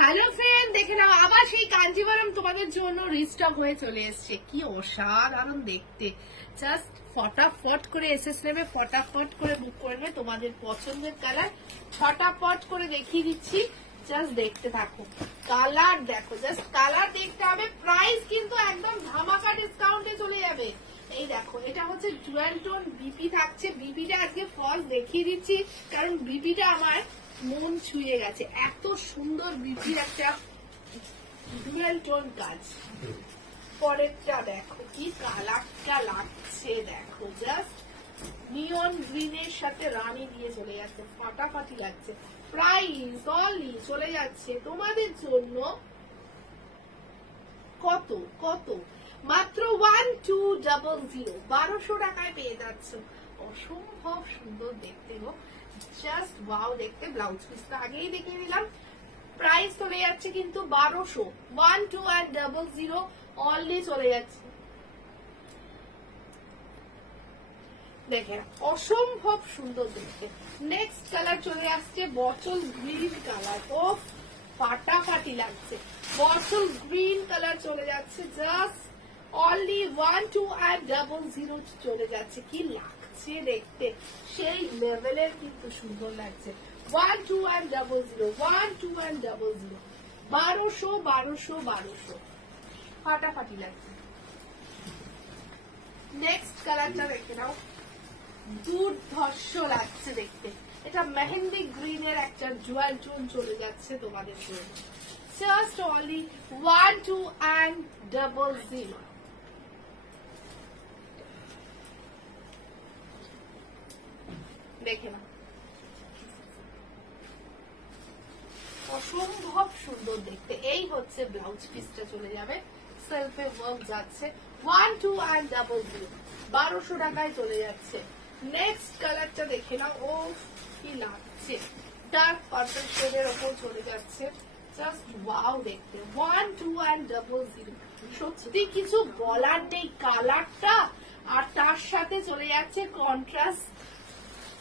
Hello friend, দেখে নাও আবার সেই কাঞ্জিভারাম তোমাদের জন্য রিস্টক হয়ে চলে এসছে। কি অসাধারণ দেখতে, জাস্ট ফটাফট করে এসএস নেবে, ফটাফট করে বুক করবে তোমাদের পছন্দের কালার। ছটাফট করে দেখিয়ে দিচ্ছি, জাস্ট দেখতে থাকো। কালার দেখো, জাস্ট কালার দেখতে হবে। প্রাইস কিন্তু একদম ধামাকা ডিসকাউন্টে চলে যাবে। এই দেখো, এটা হচ্ছে ডুয়াল টোন বিপি থাকছে। বিপিটা আজকে ফার্স্ট দেখিয়ে দিচ্ছি কারণ বিপিটা আমার মন ছুঁয়ে গেছে। এত সুন্দর বিপির একটা ডুয়াল টোন কাজ। পরেরটা দেখো কি কালারটা লাগছে, দেখো জাস্ট নিয়ন গ্রিনের সাথে রানী দিয়ে চলে যাচ্ছে, ফাটাফাটি লাগছে। প্রাইস অনলি চলে যাচ্ছে তোমাদের জন্য কত কত, মাত্র 1200, 1200 টাকায় পেয়ে যাচ্ছ। অসম্ভব সুন্দর দেখতে গো, জাস্ট ওয়াও দেখতে। ব্লাউজ পিসটা আগেই দেখিয়ে দিলাম। প্রাইস চলে যাচ্ছে কিন্তু 1200, 1200 অনলি চলে যাচ্ছে। দেখেন অসম্ভব সুন্দর দেখতে। নেক্সট কালার চলে আসছে বটল গ্রিন কালার। ও ফাটাফাটি লাগছে, বটল গ্রিন কালার চলে যাচ্ছে। জাস্ট অনলি 1200 চলে যাচ্ছে। কি লাগছে দেখতে, সেই লেভেলের কিন্তু সুন্দর লাগছে। 1200, 1200 ফাটাফাটি লাগছে। নেক্সট কালারটা দেখে নাও, দুর্ধর্ষ লাগছে দেখতে। এটা মেহেন্দি গ্রিনের একটা জুয়াল টোন চলে যাচ্ছে তোমাদের জন্য। Just only 1200। দেখে না, অসম্ভব সুন্দর দেখতে। এই হচ্ছে ব্লাউজ পিসটা চলে যাবে, সেলফে ওয়ার্ক যাচ্ছে। 1200, 1200 টাকায় চলে যাচ্ছে। নেক্সট কালারটা দেখে নাও, ও কি লাগছে, ডার্ক পার্পল শেডের ওপর চলে যাচ্ছে। জাস্ট ওয়াও দেখতে। 1200, সত্যি কিছু বলার নেই। কালারটা আর তার সাথে চলে যাচ্ছে কন্ট্রাস্ট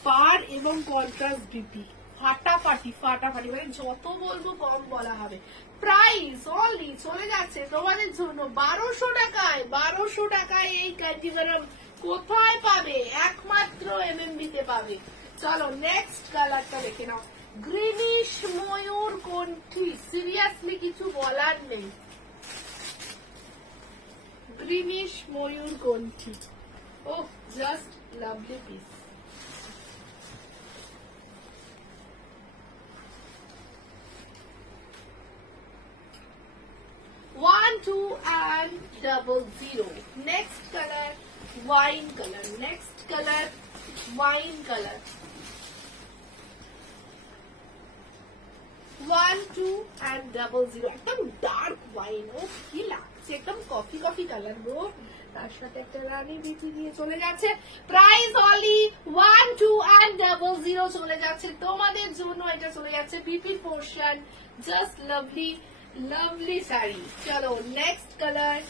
পার এবং কন্ট্রাস্ট বিপি। ফাটাফাটি ফাটাফাটি, মানে যত বলবো কম বলা হবে। প্রাইস অনলি চলে যাচ্ছে তোমাদের জন্য 1200 টাকায়। 1200 টাকায় এই কাঞ্জিভারাম কোথায় পাবে? একমাত্র এমএমবি তে পাবে। চলো নেক্সট কালারটা দেখে নাও, গ্রিনিশ ময়ূর কণ্ঠী। সিরিয়াসলি কিছু বলার নেই, গ্রিনিশ ময়ূর কণ্ঠী। ও just lovely piece. Next color wine color, next color wine color, 1200, একদম ডার্ক ওয়াইন। ও কি লাগছে, একদম কফি কফি কালার গো। তার সাথে একটা রানী বিপি দিয়ে চলে যাচ্ছে। প্রাইস অনলি 1200 চলে যাচ্ছে তোমাদের জন্য। এটা চলে যাচ্ছে বিপির portion. Just lovely lovely sari. চলো নেক্সট কালার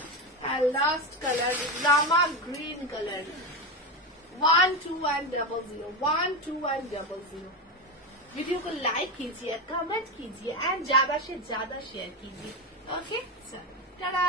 আর last colour, Rama green colour. 1200, video को लाइक कीजिए, कमेंट कीजिए एंड ज्यादा से ज्यादा शेयर कीजिए। ओके, चलो टाटा।